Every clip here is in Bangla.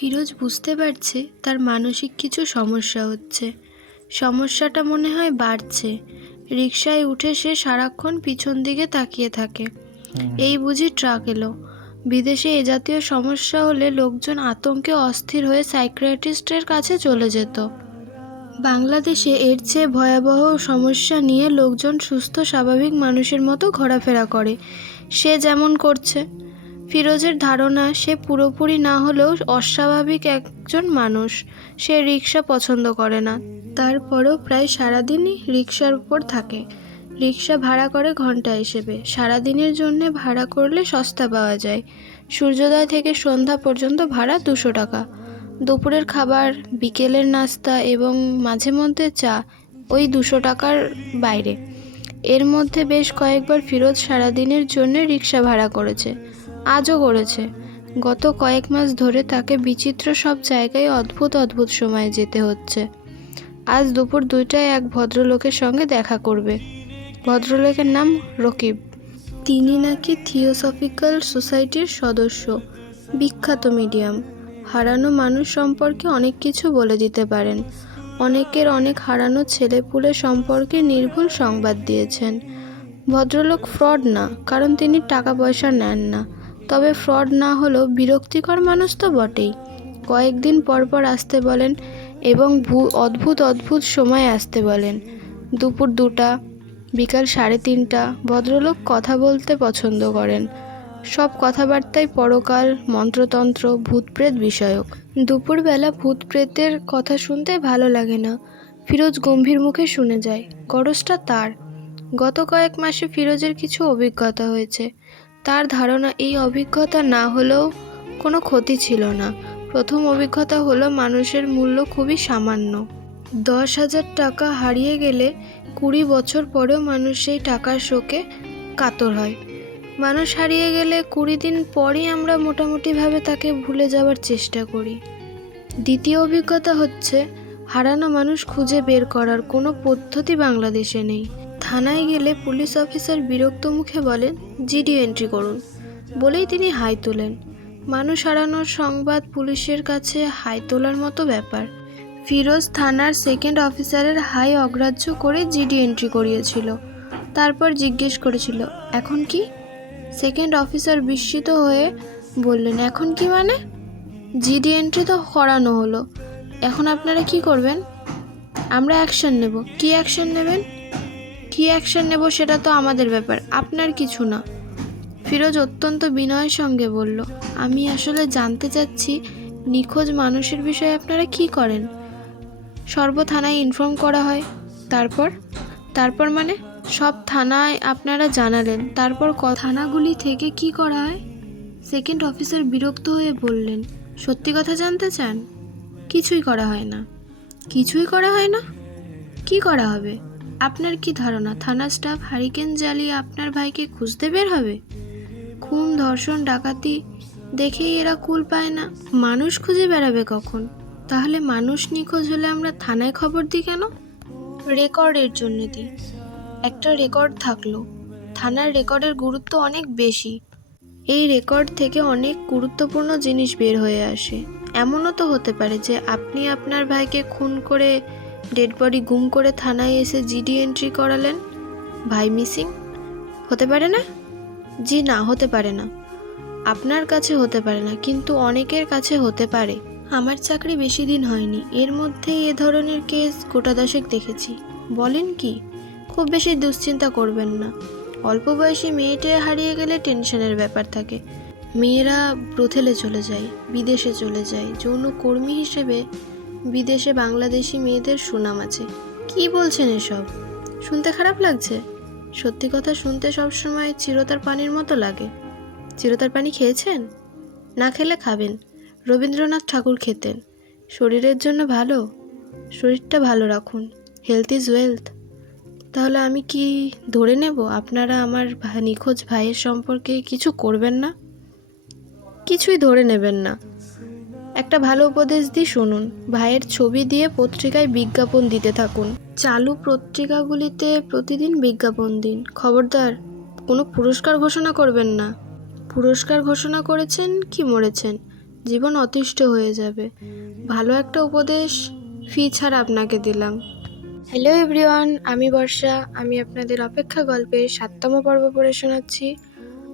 ফিরোজ বুঝতে পারছে তার মানসিক কিছু সমস্যা হচ্ছে। সমস্যাটা মনে হয় বাড়ছে। রিকশায় উঠে সে সারাক্ষণ পিছন দিকে তাকিয়ে থাকে। এই বুঝি ট্রাক এলো। বিদেশে এ জাতীয় সমস্যা হলে লোকজন আতঙ্কে অস্থির হয়ে সাইকিয়াট্রিস্টের কাছে চলে যেত। বাংলাদেশে এর চেয়ে ভয়াবহ সমস্যা নিয়ে লোকজন সুস্থ স্বাভাবিক মানুষের মতো ঘোরাফেরা করে, সে যেমন করছে। ফিরোজের ধারণা সে পুরোপুরি না হলেও অস্বাভাবিক একজন মানুষ। সে রিকশা পছন্দ করে না, তারপরও প্রায় সারাদিনই রিকশার উপর থাকে। রিকশা ভাড়া করে ঘন্টা হিসেবে। সারাদিনের জন্যে ভাড়া করলে সস্তা পাওয়া যায়। সূর্যোদয় থেকে সন্ধ্যা পর্যন্ত ভাড়া 200 টাকা। দুপুরের খাবার, বিকেলের নাস্তা এবং মাঝে মধ্যে চা ওই 200 টাকার বাইরে। এর মধ্যে বেশ কয়েকবার ফিরোজ সারাদিনের জন্য রিকশা ভাড়া করেছে, আজও করেছে। গত কয়েক মাস ধরে তাকে বিচিত্র সব জায়গায় অদ্ভুত অদ্ভুত সময়ে যেতে হচ্ছে। আজ দুপুর 2টায় এক ভদ্রলোকের সঙ্গে দেখা করবে। ভদ্রলোকের নাম রকিব। তিনি নাকি থিওসফিক্যাল সোসাইটির সদস্য, বিখ্যাত মিডিয়াম। হারানো মানুষ সম্পর্কে অনেক কিছু বলে দিতে পারেন। অনেকের অনেক হারানো ছেলেপুলে সম্পর্কে নির্ভুল সংবাদ দিয়েছেন। ভদ্রলোক ফ্রড না, কারণ তিনি টাকা পয়সা নেন না। তবে ফ্রড না হলেও বিরক্তিকর মানুষ তো বটেই। কয়েকদিন পর পর আসতে বলেন এবং অদ্ভুত অদ্ভুত সময় আসতে বলেন। দুপুর 2টা, বিকাল 3:30। ভদ্রলোক কথা বলতে পছন্দ করেন। সব কথাবার্তায় পরকাল, মন্ত্রতন্ত্র, ভূতপ্রেত বিষয়ক। দুপুরবেলা ভূত প্রেতের কথা শুনতে ভালো লাগে না। ফিরোজ গম্ভীর মুখে শুনে যায়। গরজটা তার। গত কয়েক মাসে ফিরোজের কিছু অভিজ্ঞতা হয়েছে। তার ধারণা এই অভিজ্ঞতা না হলেও কোনো ক্ষতি ছিল না। প্রথম অভিজ্ঞতা হলো মানুষের মূল্য খুবই সামান্য। 10,000 টাকা হারিয়ে গেলে 20 বছর পরেও মানুষ সেই টাকার শোকে কাতর হয়। মানুষ হারিয়ে গেলে 20 দিন পরই আমরা মোটামুটিভাবে তাকে ভুলে যাওয়ার চেষ্টা করি। দ্বিতীয় অভিজ্ঞতা হচ্ছে হারানো মানুষ খুঁজে বের করার কোনো পদ্ধতি বাংলাদেশে নেই। থানায় গেলে পুলিশ অফিসার বিরক্ত মুখে বলেন, জিডি এন্ট্রি করুন, বলেই তিনি হাই তোলেন। মানুষ হারানোর সংবাদ পুলিশের কাছে হাই তোলার মতো ব্যাপার। ফিরোজ থানার সেকেন্ড অফিসারের হাই অগ্রাহ্য করে জিডি এন্ট্রি করিয়েছিল। তারপর জিজ্ঞেস করেছিল, এখন কি? সেকেন্ড অফিসার বিস্মিত হয়ে বললেন, এখন কি মানে? জিডি এন্ট্রি তো করানো হলো, এখন আপনারা কি করবেন? আমরা অ্যাকশন নেব। কি অ্যাকশন নেবেন? কি অ্যাকশন নেব সেটা তো আমাদের ব্যাপার, আপনার কিছু না। ফিরোজ অত্যন্ত বিনয়ের সঙ্গে বলল, আমি আসলে জানতে চাচ্ছি নিখোঁজ মানুষের বিষয়ে আপনারা কি করেন? সর্ব থানায় ইনফর্ম করা হয়। তারপর মানে সব থানায় আপনারা জানালেন, তারপর থানাগুলি থেকে কি করা হয়? সেকেন্ড অফিসার বিরক্ত হয়ে বললেন, সত্যি কথা জানতে চান? কিছুই করা হয় না। কিছুই করা হয় না? কি করা হবে? আপনার কি ধারণা থানার স্টাফ হারিকেন জ্বালিয়ে আপনার ভাইকে খুঁজতে বের হবে? খুন, ধর্ষণ, ডাকাতি দেখেই এরা কুল পায় না, মানুষ খুঁজে বেড়াবে কখন? তাহলে মানুষ নিখোঁজ হলে আমরা থানায় খবর দিই কেন? রেকর্ডের জন্য দিই। একটা রেকর্ড থাকলো। থানার রেকর্ডের গুরুত্ব অনেক বেশি। এই রেকর্ড থেকে অনেক গুরুত্বপূর্ণ জিনিস বের হয়ে আসে। এমনও তো হতে পারে যে আপনি আপনার ভাইকে খুন করে ডেড বডি গুম করে থানায় এসে জিডি এন্ট্রি করালেন, ভাই মিসিং। হতে পারে না? জি না, হতে পারে না। আপনার কাছে হতে পারে না, কিন্তু অনেকের কাছে হতে পারে। আমার চাকরি বেশি দিন হয়নি, এর মধ্যেই এ ধরনের কেস গোটা 10 দেখেছি। বলেন কি? খুব বেশি দুশ্চিন্তা করবেন না। অল্প বয়সী মেয়েটা হারিয়ে গেলে টেনশনের ব্যাপার থাকে। মেয়েরা ব্রথেলে চলে যায়, বিদেশে চলে যায়। যৌনকর্মী হিসেবে বিদেশে বাংলাদেশি মেয়েদের সুনাম আছে। কি বলছেন এসব? শুনতে খারাপ লাগছে? সত্যি কথা শুনতে সবসময় চিরতার পানির মতো লাগে। চিরতার পানি খেয়েছেন? না খেলে খাবেন। রবীন্দ্রনাথ ঠাকুর খেতেন। শরীরের জন্য ভালো। শরীরটা ভালো রাখুন। Health is wealth. তাহলে আমি কি ধরে নেব আপনারা আমার নিখোঁজ ভাইয়ের সম্পর্কে কিছু করবেন না? কিছুই ধরে নেবেন না। একটা ভালো উপদেশ দিই, শুনুন। ভাইয়ের ছবি দিয়ে পত্রিকায় বিজ্ঞাপন দিতে থাকুন। চালু পত্রিকাগুলিতে প্রতিদিন বিজ্ঞাপন দিন। খবরদার, কোনো পুরস্কার ঘোষণা করবেন না। পুরস্কার ঘোষণা করেছেন কি মরেছেন? জীবন অতিষ্ঠ হয়ে যাবে। ভালো একটা উপদেশ ফি ছাড়া আপনাকে দিলাম। হ্যালো এভরিওয়ান, আমি বর্ষা। আমি আপনাদের অপেক্ষা গল্পের 7তম পর্ব পড়ে শোনাচ্ছি।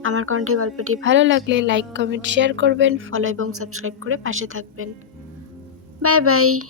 আমার কণ্ঠে গল্পটি ভালো লাগলে লাইক, কমেন্ট, শেয়ার করবেন, ফলো এবং সাবস্ক্রাইব করে পাশে থাকবেন। Bye bye.